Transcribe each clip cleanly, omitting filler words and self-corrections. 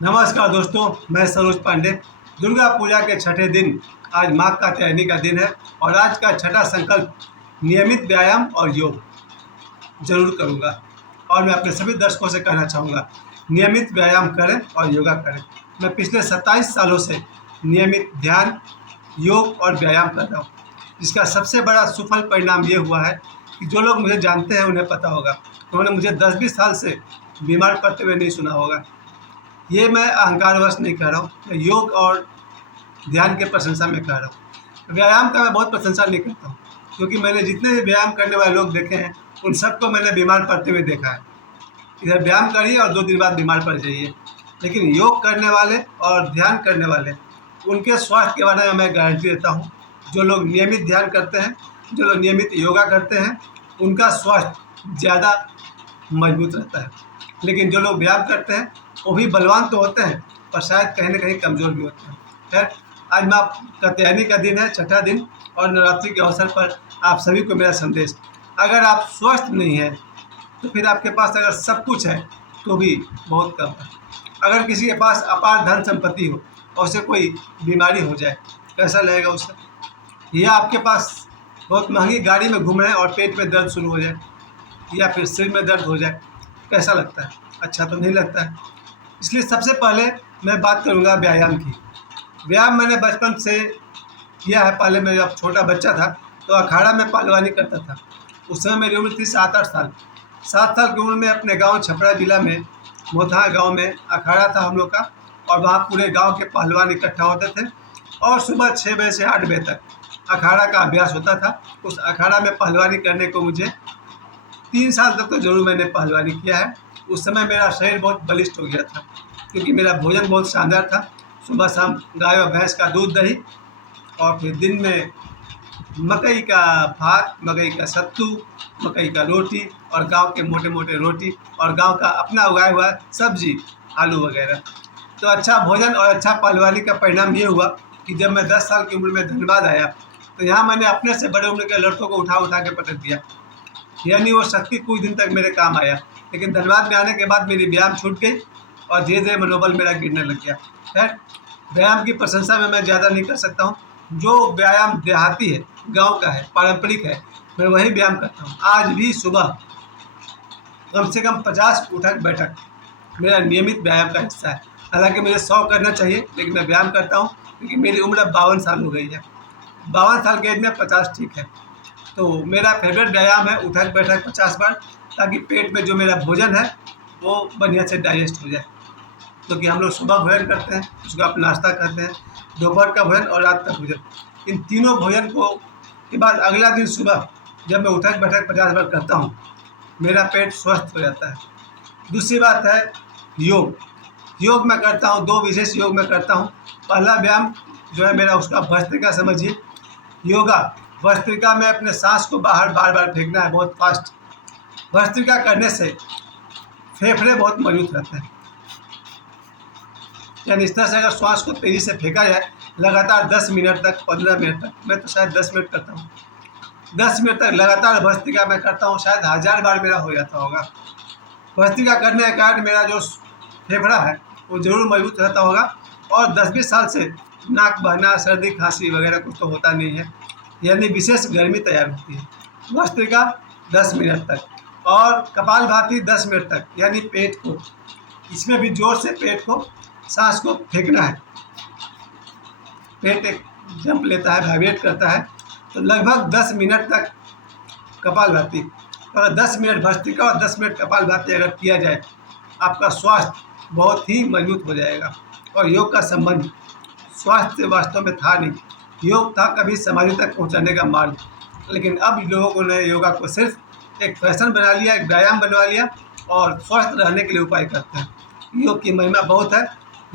नमस्कार दोस्तों, मैं सरोज पांडे। दुर्गा पूजा के छठे दिन आज माँ कात्यायनी का दिन है और आज का छठा संकल्प नियमित व्यायाम और योग जरूर करूँगा। और मैं अपने सभी दर्शकों से कहना चाहूँगा, नियमित व्यायाम करें और योगा करें। मैं पिछले 27 सालों से नियमित ध्यान, योग और व्यायाम कर रहा हूँ, जिसका सबसे बड़ा सुफल परिणाम ये हुआ है कि जो लोग मुझे जानते हैं उन्हें पता होगा, उन्होंने मुझे 10-20 साल से बीमार पड़ते हुए नहीं सुना होगा। ये मैं अहंकारवश नहीं कह रहा हूँ, मैं योग और ध्यान के प्रशंसा में कह रहा हूँ। व्यायाम का मैं बहुत प्रशंसा नहीं करता हूँ, क्योंकि मैंने जितने भी व्यायाम करने वाले लोग देखे हैं उन सबको मैंने बीमार पड़ते हुए देखा है। इधर व्यायाम करिए और 2 दिन बाद बीमार पड़ जाइए। लेकिन योग करने वाले और ध्यान करने वाले, उनके स्वास्थ्य के बारे में मैं गारंटी देता हूँ। जो लोग नियमित ध्यान करते हैं, जो लोग नियमित योगा करते हैं, उनका स्वास्थ्य ज़्यादा मजबूत रहता है। लेकिन जो लोग व्यायाम करते हैं वो भी बलवान तो होते हैं, पर शायद कहीं ना कहीं कमज़ोर भी होते हैं। खैर, आज माँ कात्यायनी का दिन है, छठा दिन, और नवरात्रि के अवसर पर आप सभी को मेरा संदेश, अगर आप स्वस्थ नहीं हैं तो फिर आपके पास अगर सब कुछ है तो भी बहुत कम है। अगर किसी के पास अपार धन संपत्ति हो और उसे कोई बीमारी हो जाए, कैसा लगेगा उसे? या आपके पास बहुत महंगी गाड़ी में घूम रहे हैं और पेट में दर्द शुरू हो जाए, या फिर सिर में दर्द हो जाए, कैसा लगता है? अच्छा तो नहीं लगता है। इसलिए सबसे पहले मैं बात करूंगा व्यायाम की। व्यायाम मैंने बचपन से किया है। पहले मैं जब छोटा बच्चा था तो अखाड़ा में पहलवानी करता था। उस समय मेरी उम्र थी 7-8 साल। 7 साल की उम्र में अपने गांव छपरा जिला में मोथा गांव में अखाड़ा था हम लोग का, और वहाँ पूरे गांव के पहलवान इकट्ठा होते थे और सुबह 6 बजे से 8 बजे तक अखाड़ा का अभ्यास होता था। उस अखाड़ा में पहलवानी करने को मुझे 3 साल तक तो जरूर मैंने पहलवानी किया है। उस समय मेरा शरीर बहुत बलिष्ठ हो गया था, क्योंकि मेरा भोजन बहुत शानदार था। सुबह शाम गाय और भैंस का दूध दही, और फिर दिन में मकई का भात, मकई का सत्तू, मकई का रोटी और गांव के मोटे मोटे रोटी और गांव का अपना उगाया हुआ सब्जी, आलू वगैरह। तो अच्छा भोजन और अच्छा पहलवानी का परिणाम ये हुआ कि जब मैं 10 साल की उम्र में धनबाद आया तो यहाँ मैंने अपने से बड़े उम्र के लड़कों को उठा उठा के पटक दिया। यानी वो शक्ति कुछ दिन तक मेरे काम आया, लेकिन धनबाद में आने के बाद मेरी व्यायाम छूट गई और धीरे धीरे मनोबल मेरा गिरने लग गया। खैर, व्यायाम की प्रशंसा में मैं ज़्यादा नहीं कर सकता हूँ। जो व्यायाम देहाती है, गांव का है, पारंपरिक है, मैं वही व्यायाम करता हूँ। आज भी सुबह कम से कम 50 उठक बैठक मेरा नियमित व्यायाम का हिस्सा है। हालांकि मुझे 100 करना चाहिए, लेकिन मैं व्यायाम करता हूँ क्योंकि मेरी उम्र अब 52 साल हो गई है। 52 साल के एज में 50 ठीक है। तो मेरा फेवरेट व्यायाम है उठक बैठक 50 बार, ताकि पेट में जो मेरा भोजन है वो बढ़िया से डाइजेस्ट हो जाए। क्योंकि हम लोग सुबह भोजन करते हैं, उसको आप नाश्ता करते हैं, दोपहर का भोजन और रात का भोजन। इन तीनों भोजन को के बाद अगला दिन सुबह जब मैं उठक बैठक 50 बार करता हूँ, मेरा पेट स्वस्थ हो जाता है। दूसरी बात है योग। योग मैं करता हूँ, 2 विशेष योग मैं करता हूँ। पहला व्यायाम जो है मेरा, उसका भस्त्रिका समझिए। योगा भस्त्रिका में अपने सांस को बाहर बार बार फेंकना है, बहुत फास्ट। भस्त्रिका करने से फेफड़े बहुत मजबूत रहते हैं। यानी इस तरह से अगर श्वास को तेज़ी से फेंका जाए लगातार 10 मिनट तक, 15 मिनट तक, मैं तो शायद 10 मिनट करता हूँ, 10 मिनट तक लगातार भस्त्रिका मैं करता हूँ, शायद 1000 बार मेरा हो जाता होगा। भस्त्रिका करने के कारण मेरा जो फेफड़ा है वो ज़रूर मजबूत रहता होगा, और 10-20 साल से नाक बहना, सर्दी खांसी वगैरह कुछ तो होता नहीं है। यानी विशेष गर्मी तैयार होती है। भस्त्रिका 10 मिनट तक, और कपालभाति 10 मिनट तक, यानी पेट को, इसमें भी जोर से पेट को, सांस को फेंकना है। पेट एक जंप लेता है, वाइब्रेट करता है। तो लगभग 10 मिनट तक कपालभाति, अगर 10 मिनट भस्त्रिका और 10 मिनट कपालभाति अगर किया जाए, आपका स्वास्थ्य बहुत ही मजबूत हो जाएगा। और योग का संबंध स्वास्थ्य से वास्तव में था नहीं, योग था कभी समाधि तक पहुंचाने का मार्ग। लेकिन अब लोगों ने योगा को सिर्फ एक फैशन बना लिया, एक व्यायाम बनवा लिया, और स्वस्थ रहने के लिए उपाय करते हैं। योग की महिमा बहुत है।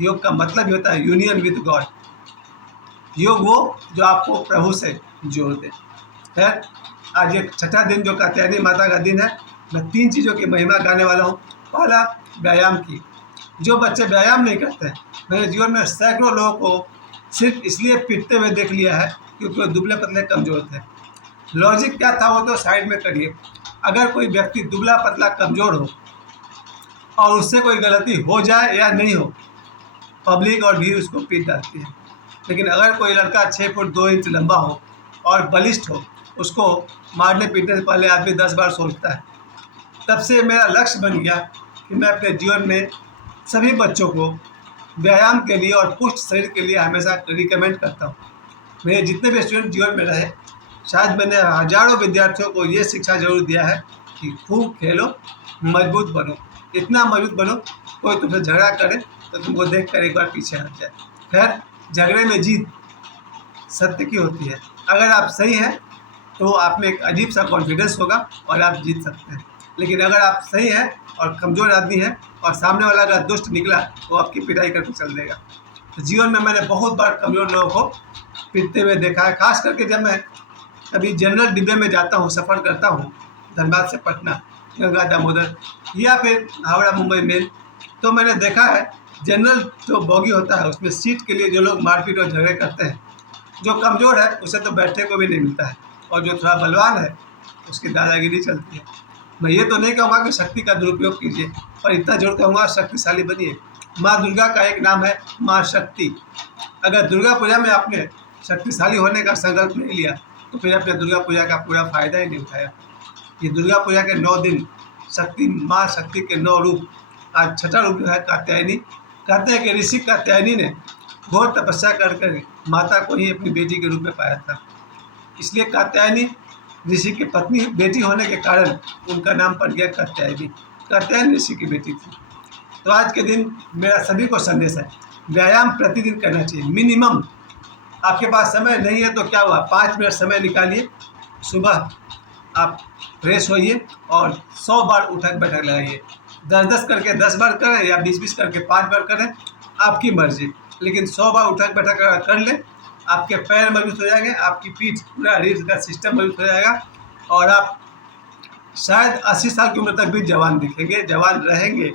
योग का मतलब ही होता है यूनियन विद गॉड। योग वो जो आपको प्रभु से जोड़ दे। खैर, आज एक छठा दिन जो कात्यायनी माता का दिन है, मैं 3 चीज़ों की महिमा गाने वाला हूँ। पहला, व्यायाम की। जो बच्चे व्यायाम नहीं करते हैं, मैंने जीवन में सैकड़ों लोगों को सिर्फ इसलिए पीटते हुए देख लिया है क्योंकि वो दुबले पतले कमज़ोर थे। लॉजिक क्या था वो तो साइड में करिए। अगर कोई व्यक्ति दुबला पतला कमज़ोर हो और उससे कोई गलती हो जाए या नहीं हो, पब्लिक और भीड़ उसको पीट डालती है। लेकिन अगर कोई लड़का 6 फुट 2 इंच लंबा हो और बलिष्ठ हो, उसको मारने पीटने से पहले आदमी 10 बार सोचता है। तब से मेरा लक्ष्य बन गया कि मैं अपने जीवन में सभी बच्चों को व्यायाम के लिए और पुष्ट शरीर के लिए हमेशा रिकमेंड करता हूँ। मेरे जितने भी स्टूडेंट जीवन में रहे, शायद मैंने हजारों विद्यार्थियों को ये शिक्षा जरूर दिया है कि खूब खेलो, मजबूत बनो, इतना मजबूत बनो कोई तुमसे झगड़ा करे तो तुमको देख कर एक बार पीछे हट जाए। खैर, झगड़े में जीत सत्य की होती है। अगर आप सही हैं तो आप में एक अजीब सा कॉन्फिडेंस होगा और आप जीत सकते हैं। लेकिन अगर आप सही हैं और कमज़ोर आदमी हैं और सामने वाला अगर दुष्ट निकला तो आपकी पिटाई करके चल देगा। तो जीवन में मैंने बहुत बार कमज़ोर लोगों को पीटते हुए देखा है। खास करके जब मैं कभी जनरल डिब्बे में जाता हूँ, सफ़र करता हूँ धनबाद से पटना, गंगा दामोदर या फिर हावड़ा मुंबई मेल, तो मैंने देखा है जनरल जो बोगी होता है उसमें सीट के लिए जो लोग मारपीट और झगड़े करते हैं, जो कमज़ोर है उसे तो बैठने को भी नहीं मिलता है और जो थोड़ा बलवान है उसकी दादागिरी चलती है। मैं ये तो नहीं कहूँगा कि शक्ति का दुरुपयोग कीजिए, पर इतना जरूर कहूँगा शक्तिशाली बनिए। माँ दुर्गा का एक नाम है माँ शक्ति। अगर दुर्गा पूजा में आपने शक्तिशाली होने का संकल्प नहीं लिया तो फिर आपने दुर्गा पूजा का पूरा फायदा ही नहीं उठाया। ये दुर्गा पूजा के 9 दिन शक्ति, माँ शक्ति के 9 रूप, आज छठा रूप जो है कात्यायनी। कहते हैं कि ऋषि कात्यायनी ने घोर तपस्या कर माता को ही अपनी बेटी के रूप में पाया था, इसलिए कात्यायनी ऋषि की पत्नी बेटी होने के कारण उनका नाम पड़ गया कात्यायनी। कात्यायनी ऋषि की बेटी थी। तो आज के दिन मेरा सभी को संदेश है, व्यायाम प्रतिदिन करना चाहिए मिनिमम। आपके पास समय नहीं है तो क्या हुआ, 5 मिनट समय निकालिए, सुबह आप फ्रेश होइए और 100 बार उठक बैठक लगाइए। 10-10 करके 10 बार करें या 20-20 करके 5 बार करें, आपकी मर्जी। लेकिन 100 बार उठक बैठक कर लें, आपके पैर मजबूत हो जाएंगे, आपकी पीठ, पूरा रीढ़ का सिस्टम मजबूत हो जाएगा और आप शायद 80 साल की उम्र तक भी जवान दिखेंगे, जवान रहेंगे।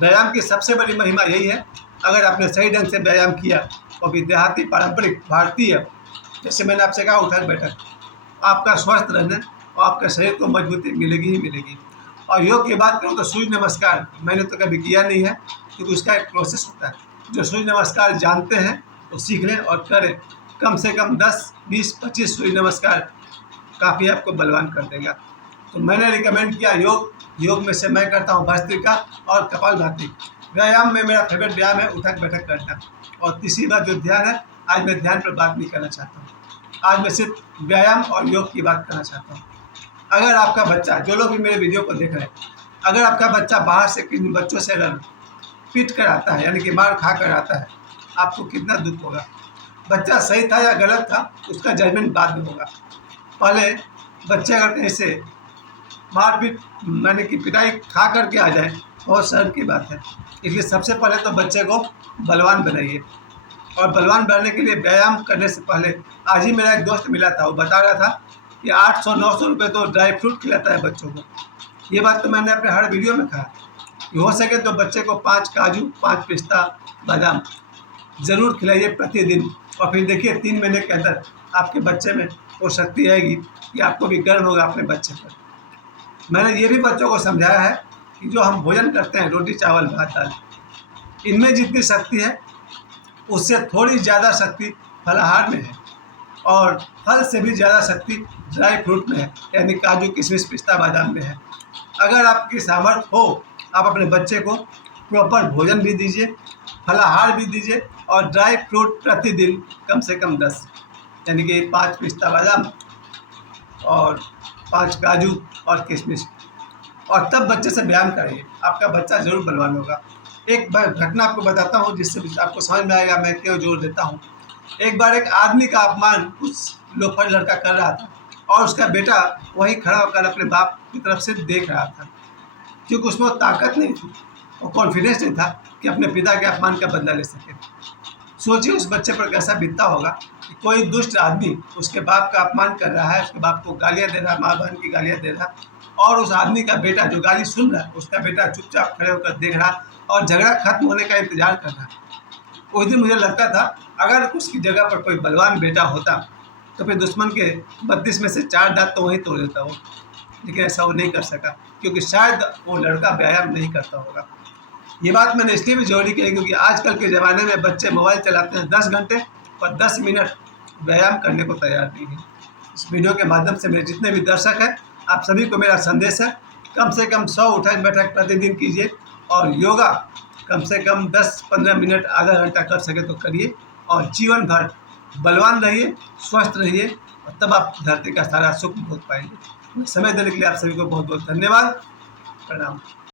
व्यायाम की सबसे बड़ी महिमा यही है, अगर आपने सही ढंग से व्यायाम किया और भी देहाती पारंपरिक भारतीय, जैसे मैंने आपसे कहा उठक बैठक, आपका स्वस्थ रहने और आपके शरीर को मजबूती मिलेगी ही मिलेगी। और योग की बात करूँ तो सूर्य नमस्कार मैंने तो कभी किया नहीं है, क्योंकि उसका एक प्रोसेस होता है। जो सूर्य नमस्कार जानते हैं वो सीख लें और करें। कम से कम 10, 20, 25 सूर्य नमस्कार काफ़ी आपको बलवान कर देगा। तो मैंने रिकमेंड किया योग में से मैं करता हूँ भस्त्रिका और कपालभाति। व्यायाम में मेरा फेवरेट व्यायाम है उठक बैठक करना। और तीसरी बात जो ध्यान है, आज मैं ध्यान पर बात नहीं करना चाहता हूँ, आज मैं सिर्फ व्यायाम और योग की बात करना चाहता हूँ। अगर आपका बच्चा, जो लोग भी मेरे वीडियो को देख रहे हैं, अगर आपका बच्चा बाहर से किन बच्चों से अगर पीट कर आता है, यानी कि मार खा कर आता है, आपको कितना दुख होगा। बच्चा सही था या गलत था उसका जजमेंट बाद में होगा। पहले बच्चे अगर कहीं से मारपीट यानी कि पिटाई खा करके आ जाए, बहुत शर्म की बात है। इसलिए सबसे पहले तो बच्चे को बलवान बनाइए। और बलवान बनने के लिए व्यायाम करने से पहले, आज ही मेरा एक दोस्त मिला था, वो बता रहा था कि 800-900 रुपये तो ड्राई फ्रूट खिलाता है बच्चों को। ये बात तो मैंने अपने हर वीडियो में कहा कि हो सके तो बच्चे को 5 काजू, 5 पिस्ता, बादाम ज़रूर खिलाइए प्रतिदिन। और फिर देखिए 3 महीने के अंदर आपके बच्चे में वो शक्ति आएगी कि आपको भी गर्व होगा अपने बच्चे पर। मैंने ये भी बच्चों को समझाया है कि जो हम भोजन करते हैं, रोटी चावल भात दाल, इनमें जितनी शक्ति है उससे थोड़ी ज़्यादा शक्ति फलाहार में है और फल से भी ज़्यादा शक्ति ड्राई फ्रूट में है, यानी काजू, किशमिश, पिस्ता, बादाम में है। अगर आपकी सामर्थ्य हो, आप अपने बच्चे को प्रॉपर भोजन भी दीजिए, फलाहार भी दीजिए और ड्राई फ्रूट प्रतिदिन कम से कम 10, यानी कि 5 पिस्ता बादाम और 5 काजू और किशमिश, और तब बच्चे से व्यायाम करिए। आपका बच्चा ज़रूर बलवान होगा। एक घटना आपको बताता हूँ जिससे आपको समझ में आएगा मैं क्यों जोर देता हूँ। एक बार एक आदमी का अपमान उस लोफर लड़का कर रहा था और उसका बेटा वहीं खड़ा होकर अपने बाप की तरफ से देख रहा था, क्योंकि उसमें वो ताकत नहीं थी और कॉन्फिडेंस नहीं था कि अपने पिता के अपमान का बदला ले सके। सोचिए उस बच्चे पर कैसा बीतता होगा कि कोई दुष्ट आदमी उसके बाप का अपमान कर रहा है, उसके बाप को गालियाँ दे रहा है, माँ बहन की गालियाँ दे रहा है, और उस आदमी का बेटा जो गाली सुन रहा है, उसका बेटा चुपचाप खड़े होकर देख रहा और झगड़ा खत्म होने का इंतजार कर रहा। उस दिन मुझे लगता था अगर उसकी जगह पर कोई बलवान बेटा होता तो फिर दुश्मन के 32 में से 4 दांत तो वहीं तोड़ देता वो, लेकिन ऐसा वो नहीं कर सका क्योंकि शायद वो लड़का व्यायाम नहीं करता होगा। ये बात मैंने इसलिए भी जोड़ी की है क्योंकि आजकल के ज़माने में बच्चे मोबाइल चलाते हैं 10 घंटे और 10 मिनट व्यायाम करने को तैयार नहीं है। इस वीडियो के माध्यम से मेरे जितने भी दर्शक हैं, आप सभी को मेरा संदेश है, कम से कम 100 उठक बैठक प्रतिदिन कीजिए और योगा कम से कम 10-15 मिनट आधा घंटा कर सके तो करिए और जीवन भर बलवान रहिए, स्वस्थ रहिए और तब आप धरती का सारा सुख भोग पाएंगे। समय देने के लिए आप सभी को बहुत बहुत धन्यवाद। प्रणाम।